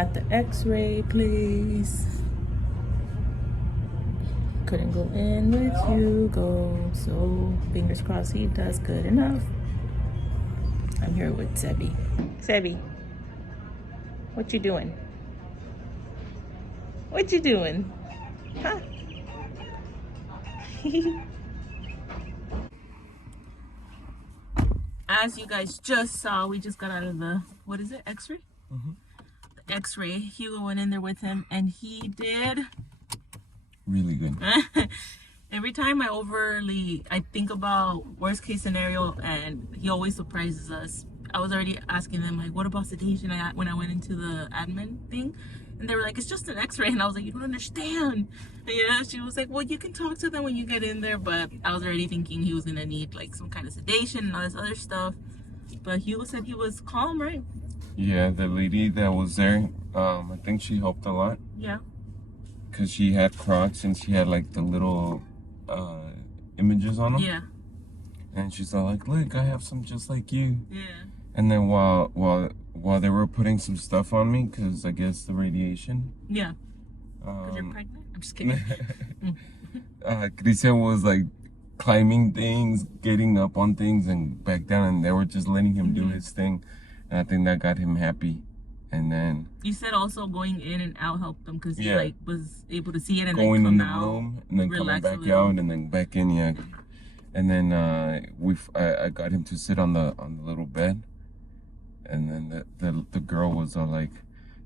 at the x-ray place. Couldn't go in with Hugo, so fingers crossed he does good enough. I'm here with Sebi. Sebi, what you doing? What you doing? Huh? As you guys just saw, we just got out of the, what is it, x-ray? Mm-hmm. The x-ray. Hugo went in there with him, and he did really good. Every time I think about worst case scenario, and he always surprises us. I was already asking them, like, what about sedation when I went into the admin thing? And they were like, it's just an x-ray. And I was like, you don't understand. And, yeah, she was like, well, you can talk to them when you get in there. But I was already thinking he was going to need, like, some kind of sedation and all this other stuff. But Hugo said he was calm, right? Yeah, the lady that was there, I think she helped a lot. Yeah. Because she had Crocs and she had, like, the little images on them. Yeah. And she's all like, look, I have some just like you. Yeah. And then while they were putting some stuff on me, because I guess the radiation. Yeah. Because you're pregnant? I'm just kidding. Christian was like climbing things, getting up on things and back down, and they were just letting him do his thing. And I think that got him happy. And then you said also going in and out helped him because he like was able to see it and going then in come the out, room and then coming back out and then back in. Yeah. And then I got him to sit on the little bed. And then the girl was all like,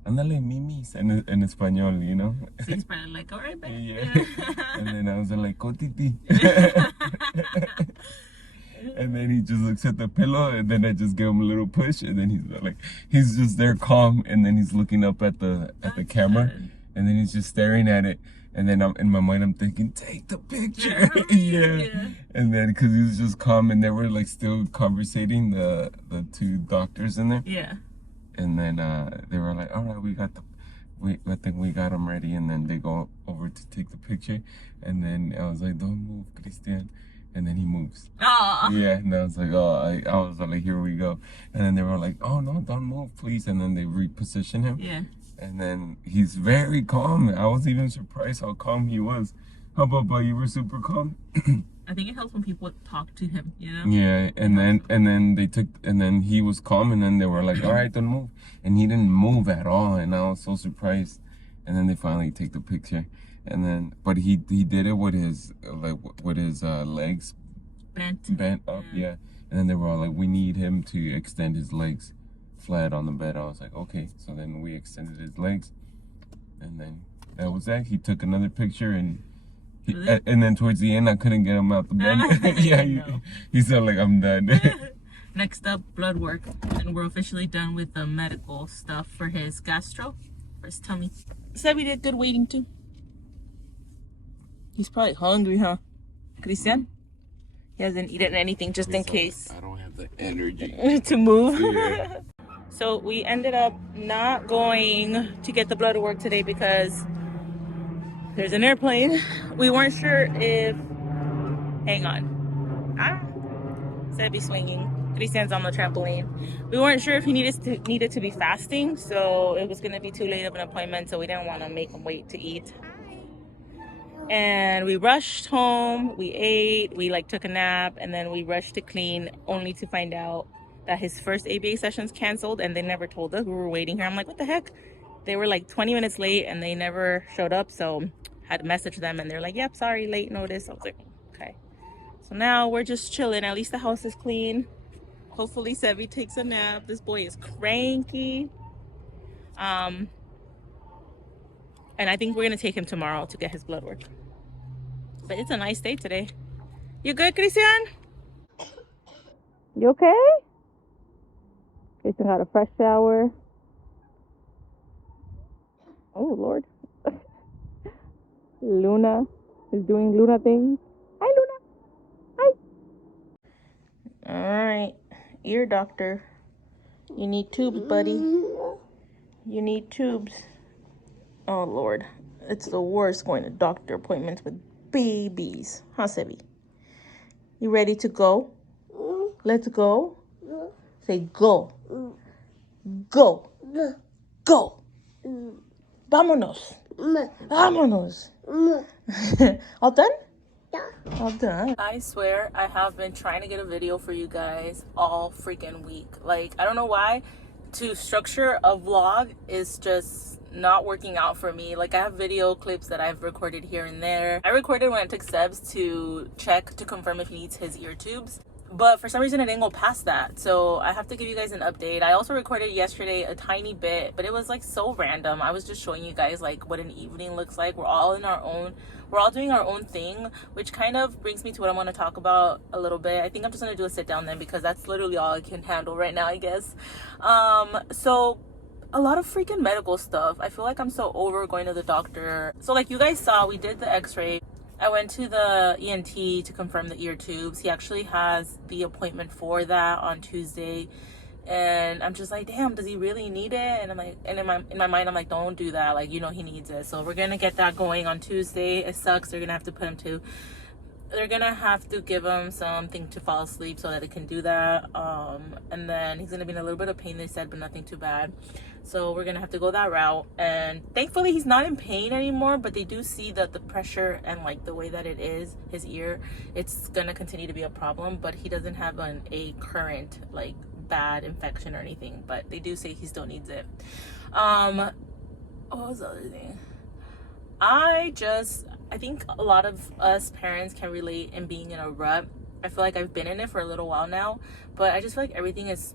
"Ándale, mimis," in español, you know. Sí, Spanish, like, all right, babe. Yeah. And then I was like, "Go, titi." And then he just looks at the pillow, and then I just give him a little push, and then he's just there calm, and then he's looking up at the camera, and then he's just staring at it. And then in my mind, I'm thinking, take the picture. Yeah. And then, because he was just calm, and they were like still conversating, the two doctors in there. Yeah. And then they were like, all right, I think we got them ready. And then they go over to take the picture. And then I was like, don't move, Christian. And then he moves. Oh. Yeah. And I was like, I was like, here we go. And then they were like, oh, no, don't move, please. And then they reposition him. Yeah. And then he's very calm. I was even surprised how calm he was. How about you? Were super calm? I think it helps when people talk to him, you know? Yeah, and then he was calm, and then they were like, all right, don't move. And he didn't move at all, and I was so surprised. And then they finally take the picture. And then, but he did it with his, legs bent up, yeah. And then they were all like, we need him to extend his legs flat on the bed. I was like, okay. So then we extended his legs, and then that was that. He took another picture, and and then towards the end, I couldn't get him out the bed. Yeah, he said like, I'm done. Next up, blood work, and we're officially done with the medical stuff for his gastro, for his tummy. Said we did good waiting too. He's probably hungry, huh, Christian? He hasn't eaten anything just in case. I don't have the energy to move. Yeah. So we ended up not going to get the blood work today because there's an airplane. We weren't sure if, hang on. Sebi swinging. Christian's on the trampoline. We weren't sure if he needed to be fasting, so it was gonna be too late of an appointment, so we didn't want to make him wait to eat. And we rushed home, we ate, we took a nap, and then we rushed to clean, only to find out that his first ABA session's canceled, and they never told us. We were waiting here. I'm like, what the heck? They were like 20 minutes late and they never showed up, so had to message them, and they're like, yep, sorry, late notice. I was like, okay. So now we're just chilling. At least the house is clean. Hopefully Sevi takes a nap. This boy is cranky. And I think we're gonna take him tomorrow to get his blood work. But it's a nice day today. You good, Christian? You okay? Christian got a fresh shower. Oh, Lord. Luna is doing Luna things. Hi, Luna. Hi. All right. Ear doctor. You need tubes, buddy. You need tubes. Oh, Lord. It's the worst going to doctor appointments with babies. Huh, Sebi? You ready to go? Let's go. Say go. Go. Go. Vámonos. Vámonos. All done? All done. I swear I have been trying to get a video for you guys all freaking week. Like, I don't know why. To structure a vlog is just not working out for me. Like, I have video clips that I've recorded here and there. I recorded when I took Sebs to check to confirm if he needs his ear tubes, but for some reason it didn't go past that, so I have to give you guys an update. I also recorded yesterday a tiny bit, but it was like so random. I was just showing you guys like what an evening looks like. We're all doing our own thing, which kind of brings me to what I want to talk about a little bit. I think I'm just gonna do a sit down then, because that's literally all I can handle right now, I guess. So a lot of freaking medical stuff. I feel like I'm so over going to the doctor. So like you guys saw, we did the x-ray. I went to the ENT to confirm the ear tubes. He actually has the appointment for that on Tuesday. And I'm just like, damn, does he really need it? And I'm like, and in my mind, I'm like, don't do that. Like, you know, he needs it. So we're going to get that going on Tuesday. It sucks. They're going to have to give him something to fall asleep so that it can do that. And then he's going to be in a little bit of pain, they said, but nothing too bad. So we're going to have to go that route. And thankfully he's not in pain anymore, but they do see that the pressure and like the way that it is, his ear, it's going to continue to be a problem, but he doesn't have a current like bad infection or anything, but they do say he still needs it. What was the other thing? I think a lot of us parents can relate in being in a rut. I feel like I've been in it for a little while now, but I just feel like everything is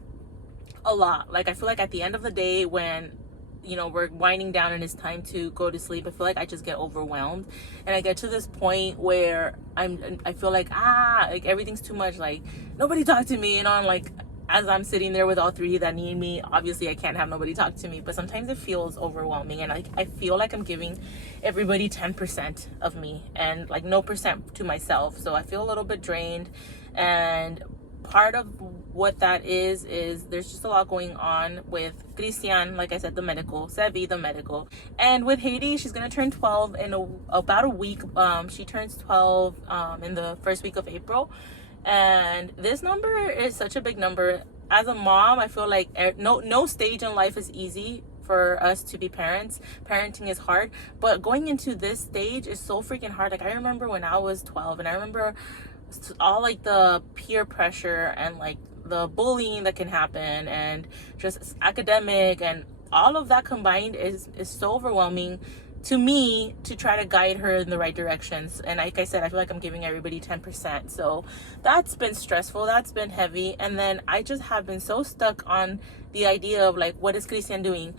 a lot. Like, I feel like at the end of the day, when, you know, we're winding down and it's time to go to sleep, I feel like I just get overwhelmed, and I get to this point where I feel like everything's too much. Like, nobody talk to me, you know. I'm like, as I'm sitting there with all three that need me, obviously I can't have nobody talk to me, but sometimes it feels overwhelming, and I feel like I'm giving everybody 10% of me and like no percent to myself. So I feel a little bit drained, and part of what that is there's just a lot going on with Christian, like I said, the medical, Sevi, the medical, and with Haiti. She's gonna turn 12 in about a week. She turns 12 in the first week of April. And this number is such a big number. As a mom, I feel like no stage in life is easy for us to be parents. Parenting is hard, but going into this stage is so freaking hard. Like, I remember when I was 12, and I remember all like the peer pressure and like the bullying that can happen, and just academic, and all of that combined is so overwhelming to me to try to guide her in the right directions. And like I said, I feel like I'm giving everybody 10%. So that's been stressful, that's been heavy. And then I just have been so stuck on the idea of like, what is Christian doing?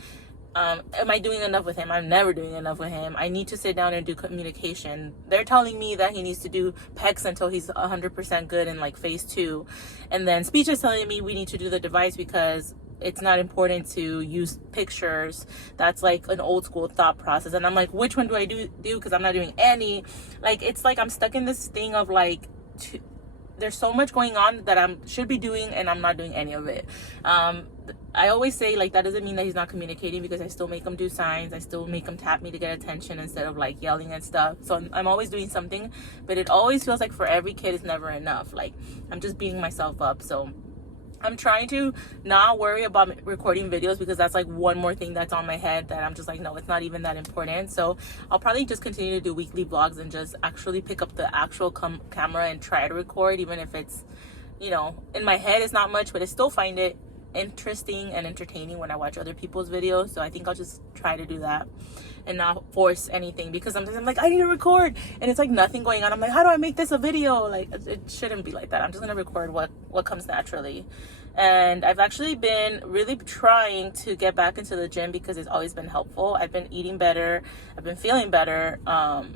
Am I doing enough with him? I'm never doing enough with him. I need to sit down and do communication. They're telling me that he needs to do PECs until he's 100% good in like phase 2. And then speech is telling me we need to do the device because it's not important to use pictures. That's like an old school thought process. And I'm like, which one do I do? Because I'm not doing any. Like, it's like I'm stuck in this thing of like, there's so much going on that I should be doing, and I'm not doing any of it. I always say, like, that doesn't mean that he's not communicating, because I still make him do signs. I still make him tap me to get attention instead of like yelling and stuff. So I'm always doing something, but it always feels like for every kid it's never enough. Like, I'm just beating myself up. So I'm trying to not worry about recording videos, because that's like one more thing that's on my head that I'm just like, no, it's not even that important. So I'll probably just continue to do weekly vlogs and just actually pick up the actual camera and try to record, even if it's, you know, in my head it's not much, but I still find it interesting and entertaining when I watch other people's videos. So I think I'll just try to do that and not force anything, because sometimes I'm like, I need to record and it's like nothing going on. I'm like, how do I make this a video? Like, it shouldn't be like that. I'm just gonna record what comes naturally. And I've actually been really trying to get back into the gym, because it's always been helpful. I've been eating better, I've been feeling better,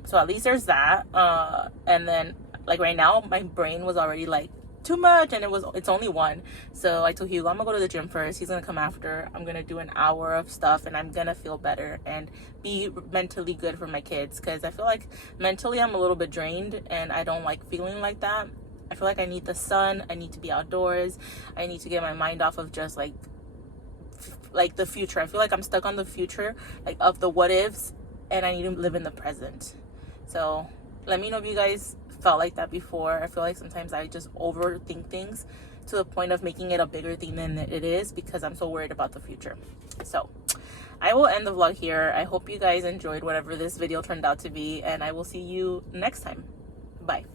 so at least there's that. And then like right now my brain was already like too much, and it's only 1. So I told Hugo, I'm gonna go to the gym first, he's gonna come after. I'm gonna do an hour of stuff, and I'm gonna feel better and be mentally good for my kids, because I feel like mentally I'm a little bit drained, and I don't like feeling like that. I feel like I need the sun, I need to be outdoors, I need to get my mind off of just like the future. I feel like I'm stuck on the future, like of the what ifs, and I need to live in the present. So let me know if you guys felt like that before. I feel like sometimes I just overthink things to the point of making it a bigger thing than it is, because I'm so worried about the future. So I will end the vlog here. I hope you guys enjoyed whatever this video turned out to be, and I will see you next time. Bye.